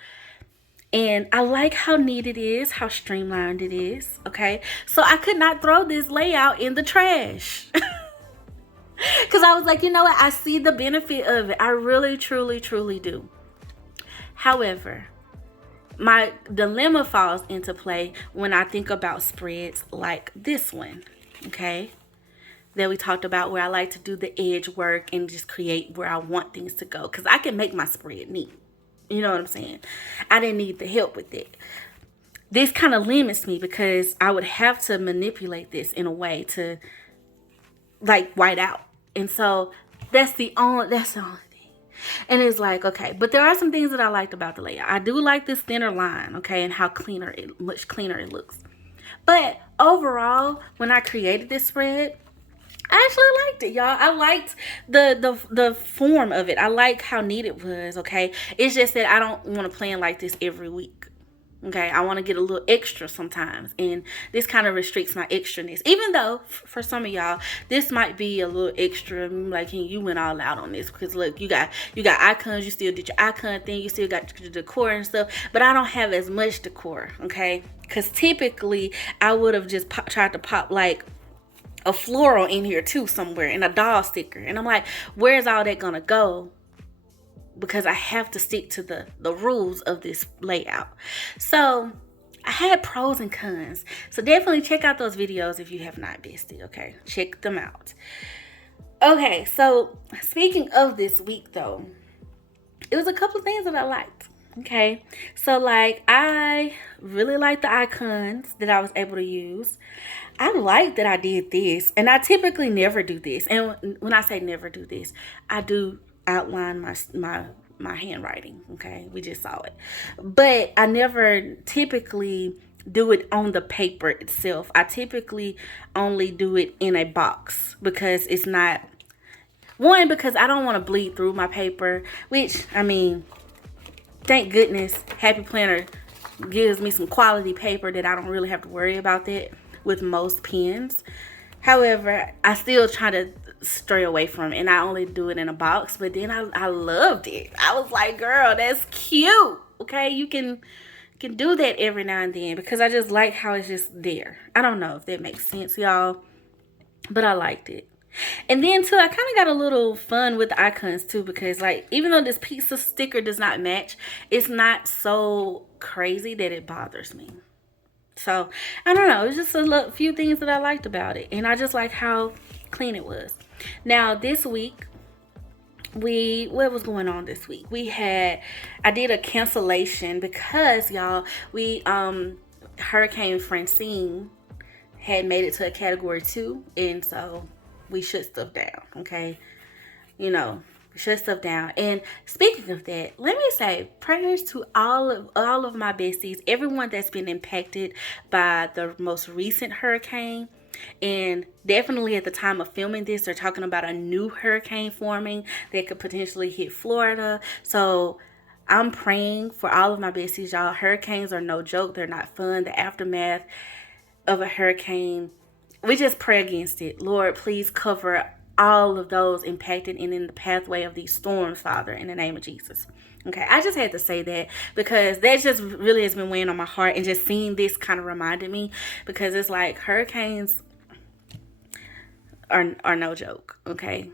And I like how neat it is, how streamlined it is, okay? So I could not throw this layout in the trash. Because I was like, you know what? I see the benefit of it. I really, truly, truly do. However, my dilemma falls into play when I think about spreads like this one, okay? That we talked about, where I like to do the edge work and just create where I want things to go. Because I can make my spread neat. You know what I'm saying? I didn't need the help with it. This kind of limits me because I would have to manipulate this in a way to like white out. And so that's the only thing. And it's like, okay, but there are some things that I liked about the layout. I do like this thinner line, okay, and how much cleaner it looks. But overall, when I created this spread, I actually liked it, y'all. I liked the form of it. I like how neat it was, okay? It's just that I don't want to plan like this every week, okay? I want to get a little extra sometimes, and this kind of restricts my extraness. Even though, for some of y'all, this might be a little extra. Like, hey, you went all out on this because, look, you got icons. You still did your icon thing. You still got your decor and stuff. But I don't have as much decor, okay? Because typically, I would have just tried to pop, like, a floral in here too somewhere, and a doll sticker, and I'm like, where's all that gonna go? Because I have to stick to the rules of this layout. So I had pros and cons, so definitely check out those videos if you have not bestie. Okay, check them out. Okay, so speaking of this week though, it was a couple of things that I liked. Okay, so like I really like the icons that I was able to use. I like that I did this, and I typically never do this. And when I say never do this, I do outline my handwriting. Okay, we just saw it, but I never typically do it on the paper itself. I typically only do it in a box because it's not, one, because I don't want to bleed through my paper, which, I mean, thank goodness Happy Planner gives me some quality paper that I don't really have to worry about that with most pens. However, I still try to stray away from it, and I only do it in a box. But then I loved it. I was like, girl, that's cute. Okay, you can do that every now and then because I just like how it's just there. I don't know if that makes sense, y'all, but I liked it. And then too, I kind of got a little fun with the icons too, because like, even though this piece of sticker does not match, it's not so crazy that it bothers me. So I don't know, it's just a few things that I liked about it, and I just like how clean it was. Now this week, what was going on this week? I did a cancellation because, y'all, Hurricane Francine had made it to a category 2, and so we shut stuff down. Okay, you know, shut stuff down. And speaking of that, let me say prayers to all of my besties, everyone that's been impacted by the most recent hurricane. And definitely at the time of filming this, they're talking about a new hurricane forming that could potentially hit Florida. So I'm praying for all of my besties, y'all. Hurricanes are no joke. They're not fun. The aftermath of a hurricane, we just pray against it. Lord, please cover all of those impacted and in the pathway of these storms, Father, in the name of Jesus. Okay, I just had to say that because that just really has been weighing on my heart, and just seeing this kind of reminded me, because it's like hurricanes are no joke. Okay,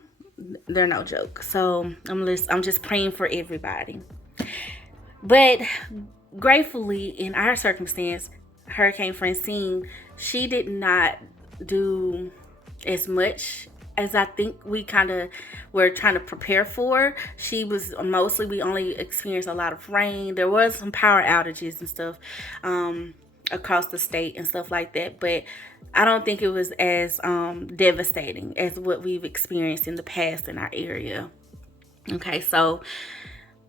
they're no joke. So I'm just praying for everybody. But gratefully, in our circumstance, Hurricane Francine, she did not do as much as I think we kind of were trying to prepare for. She was mostly, we only experienced a lot of rain. There was some power outages and stuff across the state and stuff like that, but I don't think it was as devastating as what we've experienced in the past in our area. Okay, so,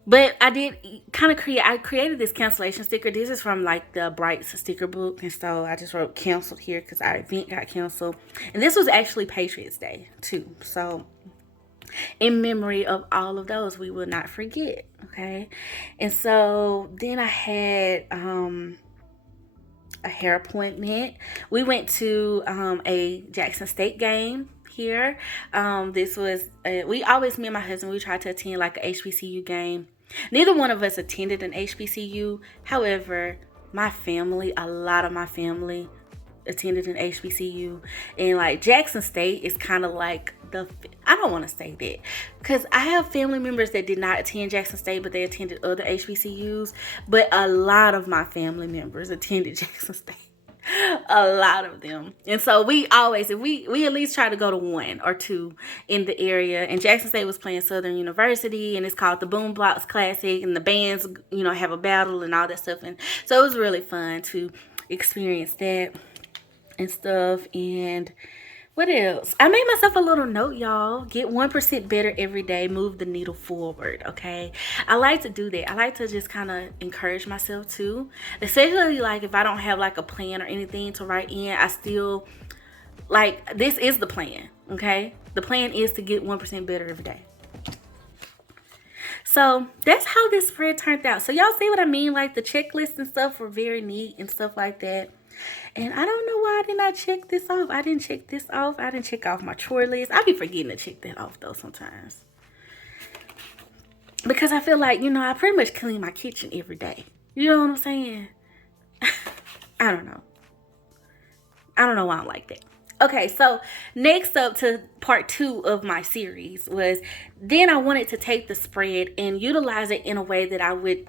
but I did kind of I created this cancellation sticker. This is from like the Brights sticker book. And so I just wrote canceled here because our event got canceled. And this was actually Patriots Day too. So in memory of all of those, we will not forget. Okay. And so then I had a hair appointment. We went to a Jackson State game here. This was, me and my husband, we tried to attend like a HBCU game Neither one of us attended an HBCU. However, my family, a lot of my family attended an HBCU, and like Jackson State is kind of like I don't want to say that, because I have family members that did not attend Jackson State, but they attended other HBCUs. But a lot of my family members attended Jackson State. A lot of them. And so we always, if we at least try to go to one or two in the area. And Jackson State was playing Southern University, and it's called the Boom Blocks Classic, and the bands, you know, have a battle and all that stuff. And so it was really fun to experience that and stuff. And what else? I made myself a little note, y'all. Get 1% better every day. Move the needle forward, okay? I like to do that. I like to just kind of encourage myself too. Especially like if I don't have like a plan or anything to write in, I still, like, this is the plan, okay? The plan is to get 1% better every day. So that's how this spread turned out. So y'all see what I mean? Like the checklists and stuff were very neat and stuff like that. And I don't know why I did not check this off. I didn't check this off. I didn't check off my chore list. I be forgetting to check that off though sometimes. Because I feel like, you know, I pretty much clean my kitchen every day. You know what I'm saying? I don't know. I don't know why I'm like that. Okay, so next up to part 2 of my series was, then I wanted to take the spread and utilize it in a way that I would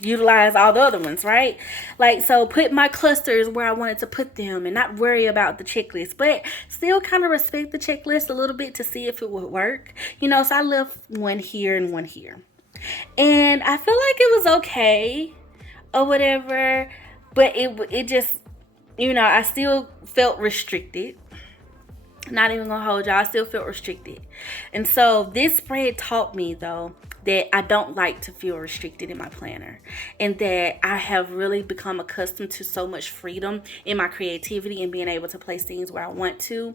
utilize all the other ones, right? Like, so put my clusters where I wanted to put them and not worry about the checklist, but still kind of respect the checklist a little bit to see if it would work, you know. So I left one here and one here, and I feel like it was okay or whatever, but it just, you know, I still felt restricted. Not even gonna hold y'all, I still felt restricted. And so this spread taught me though that I don't like to feel restricted in my planner, and that I have really become accustomed to so much freedom in my creativity and being able to place things where I want to.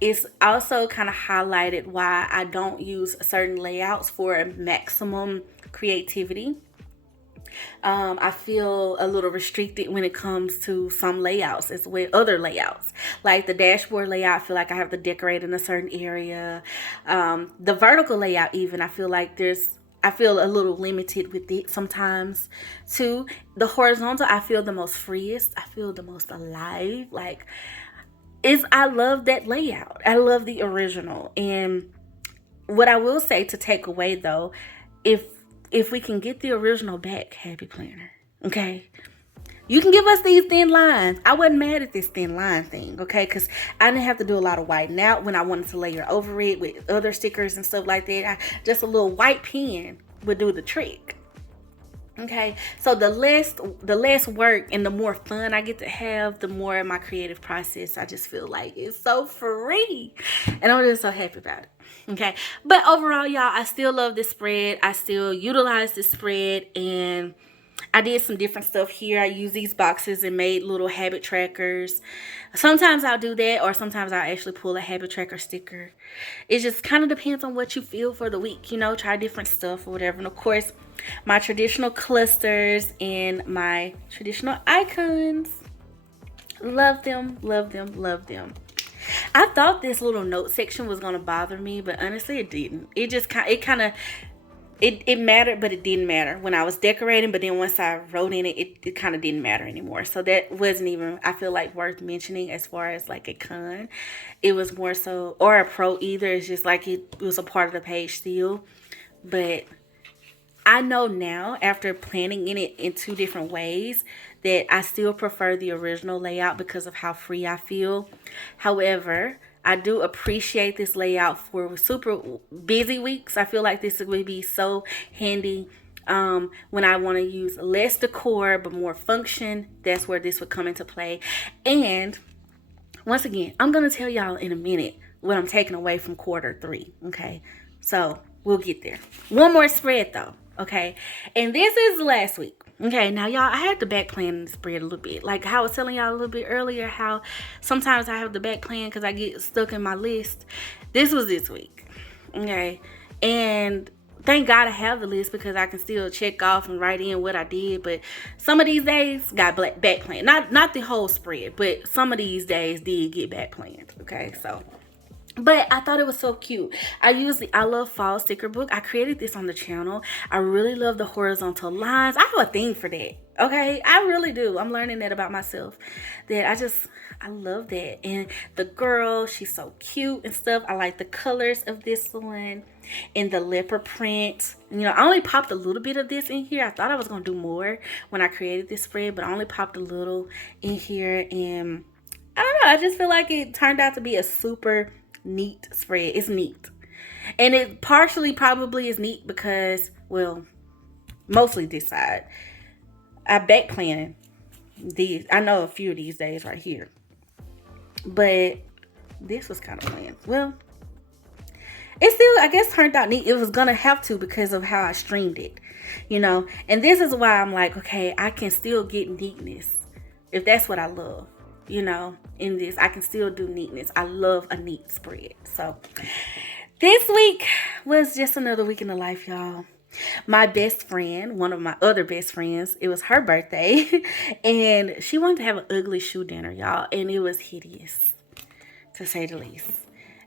It's also kind of highlighted why I don't use certain layouts for maximum creativity. I feel a little restricted when it comes to some layouts as well, other layouts. Like the dashboard layout, I feel like I have to decorate in a certain area. The vertical layout even, I feel like I feel a little limited with it sometimes too. The horizontal, I feel the most freest. I feel the most alive. Like, I love that layout. I love the original. And what I will say to take away though, if we can get the original back, Happy Planner, okay? You can give us these thin lines. I wasn't mad at this thin line thing, okay? Because I didn't have to do a lot of whitening out when I wanted to layer over it with other stickers and stuff like that. Just a little white pen would do the trick, okay? So the less work and the more fun I get to have, the more my creative process, I just feel like it's so free. And I'm just so happy about it. Okay, but overall, y'all, I still love this spread. I still utilize this spread, and I did some different stuff here. I use these boxes and made little habit trackers. Sometimes I'll do that, or sometimes I'll actually pull a habit tracker sticker. It just kind of depends on what you feel for the week, you know, try different stuff or whatever. And of course, my traditional clusters and my traditional icons. Love them, love them, love them. I thought this little note section was going to bother me, but honestly it didn't. It just it mattered, but it didn't matter when I was decorating. But then once I wrote in it, it kind of didn't matter anymore. So that wasn't even, I feel like, worth mentioning as far as like a con. It was more so, or a pro either. It's just like it was a part of the page still. But I know now, after planning in it in 2 different ways, that I still prefer the original layout because of how free I feel. However, I do appreciate this layout for super busy weeks. I feel like this would be so handy when I want to use less decor but more function. That's where this would come into play. And once again, I'm going to tell y'all in a minute what I'm taking away from quarter 3. Okay, so we'll get there. One more spread though. Okay, and this is last week. Okay, now y'all, I had to back plan the spread a little bit. Like how I was telling y'all a little bit earlier, how sometimes I have the back plan because I get stuck in my list. This was this week. Okay, and thank God I have the list because I can still check off and write in what I did. But some of these days got back planned. Not the whole spread, but some of these days did get back planned. Okay, so But I thought it was so cute. I use the I Love Fall sticker book. I created this on the channel. I really love the horizontal lines. I have a thing for that. Okay, I really do. I'm learning that about myself. That I love that. And the girl, she's so cute and stuff. I like the colors of this one and the leopard print. You know, I only popped a little bit of this in here. I thought I was going to do more when I created this spread, but I only popped a little in here. And I don't know. I just feel like it turned out to be a super neat spread. It's neat. And it partially probably is neat because, well, mostly this side. I back planning these. I know a few of these days right here. But this was kind of planned. Well, it still, I guess, turned out neat. It was going to have to because of how I streamed it, you know. And this is why I'm like, okay, I can still get neatness if that's what I love, you know. In this, I can still do neatness. I love a neat spread. So this week was just another week in the life, y'all. My best friend, one of my other best friends, it was her birthday, and she wanted to have an ugly shoe dinner, y'all, and it was hideous, to say the least.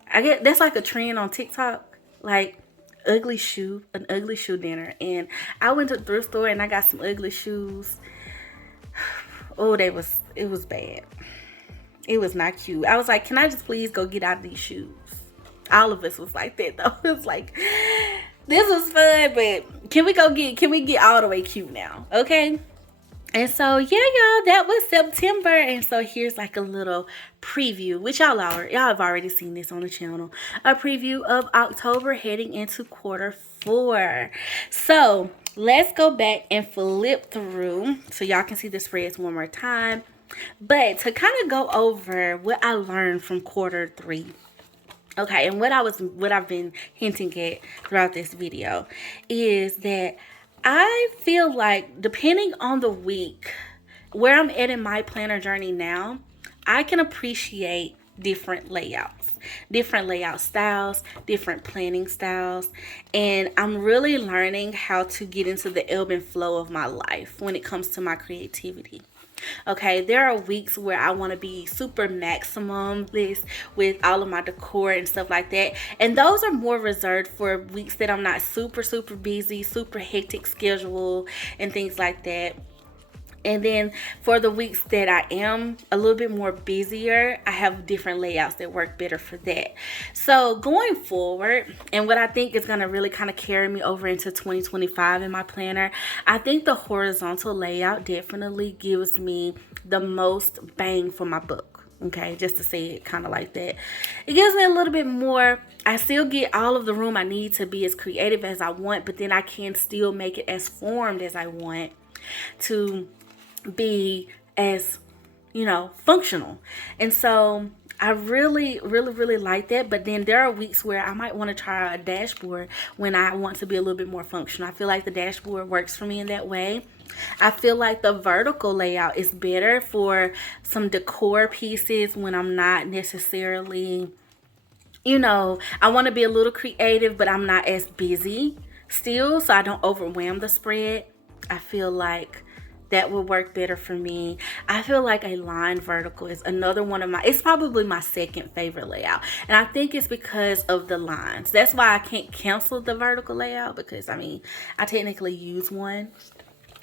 I get that's like a trend on TikTok, like an ugly shoe dinner, and I went to the thrift store and I got some ugly shoes. Oh, it was bad. It was not cute. I was like, can I just please go get out of these shoes? All of us was like that, though. It was like, this was fun, but can we get all the way cute now? Okay. And so, yeah, y'all, that was September. And so here's like a little preview, which y'all have already seen this on the channel. A preview of October heading into Q4. So let's go back and flip through so y'all can see the spreads one more time. But to kind of go over what I learned from Q3. Okay, and what I've been hinting at throughout this video is that I feel like depending on the week, where I'm at in my planner journey now, I can appreciate different layouts, different layout styles, different planning styles, and I'm really learning how to get into the ebb and flow of my life when it comes to my creativity. Okay, there are weeks where I want to be super maximalist with all of my decor and stuff like that, and those are more reserved for weeks that I'm not super busy, super hectic schedule and things like that. And then for the weeks that I am a little bit more busier, I have different layouts that work better for that. So going forward, and what I think is going to really kind of carry me over into 2025 in my planner, I think the horizontal layout definitely gives me the most bang for my buck. Okay, just to say it kind of like that. It gives me a little bit more. I still get all of the room I need to be as creative as I want, but then I can still make it as formed as I want to be as, you know, functional. And so I really like that. But then there are weeks where I might want to try a dashboard when I want to be a little bit more functional. I feel like the dashboard works for me in that way. I feel like the vertical layout is better for some decor pieces when I'm not necessarily, you know, I want to be a little creative, but I'm not as busy still, so I don't overwhelm the spread. I feel like that will work better for me. I feel like a line vertical is another one of it's probably my second favorite layout. And I think it's because of the lines. That's why I can't cancel the vertical layout, because I mean, I technically use one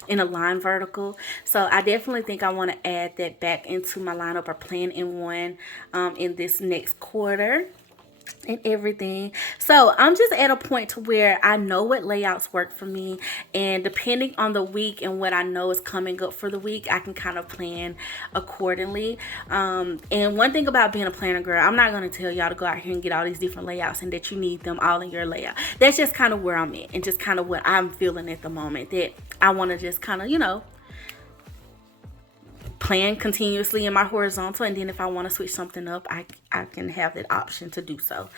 in a line vertical. So I definitely think I want to add that back into my lineup or plan in one in this next quarter and everything. So I'm just at a point to where I know what layouts work for me, and depending on the week and what I know is coming up for the week, I can kind of plan accordingly. And one thing about being a planner girl, I'm not going to tell y'all to go out here and get all these different layouts and that you need them all in your layout. That's just kind of where I'm at and just kind of what I'm feeling at the moment, that I want to just kind of, you know, plan continuously in my horizontal, and then if I want to switch something up, I can have that option to do so.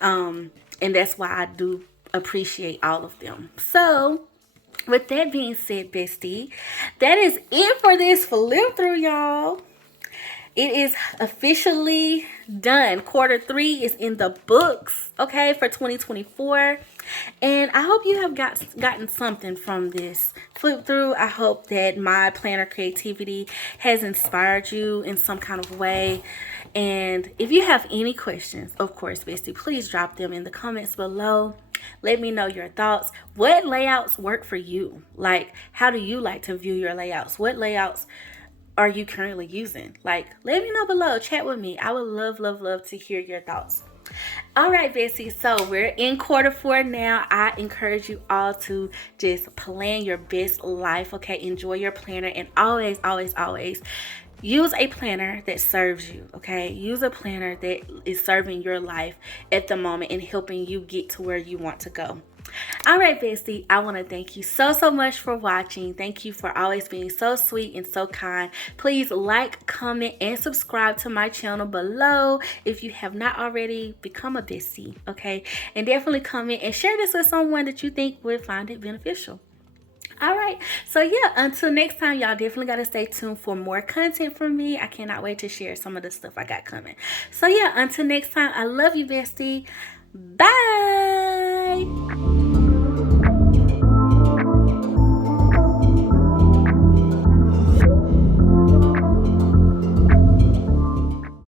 And that's why I do appreciate all of them. So with that being said, bestie, that is it for this flip through, y'all. it is officially done. Quarter 3 is in the books, okay, for 2024. And I hope you have gotten something from this flip through. I hope that my planner creativity has inspired you in some kind of way. And if you have any questions, of course, bestie, please drop them in the comments below. Let me know your thoughts. What layouts work for you? Like, how do you like to view your layouts? What layouts are you currently using? Like, let me know below. Chat with me. I would love to hear your thoughts. All right, bestie, so we're in quarter 4 now. I encourage you all to just plan your best life, okay? Enjoy your planner, and always use a planner that serves you, okay? Use a planner that is serving your life at the moment and helping you get to where you want to go. All right, bestie, I want to thank you so much for watching. Thank you for always being so sweet and so kind. Please like, comment, and subscribe to my channel below if you have not already. Become a bestie, okay? And definitely comment and share this with someone that you think would find it beneficial. All right, so yeah, until next time, y'all definitely got to stay tuned for more content from me. I cannot wait to share some of the stuff I got coming. So yeah, until next time, I love you, bestie. Bye.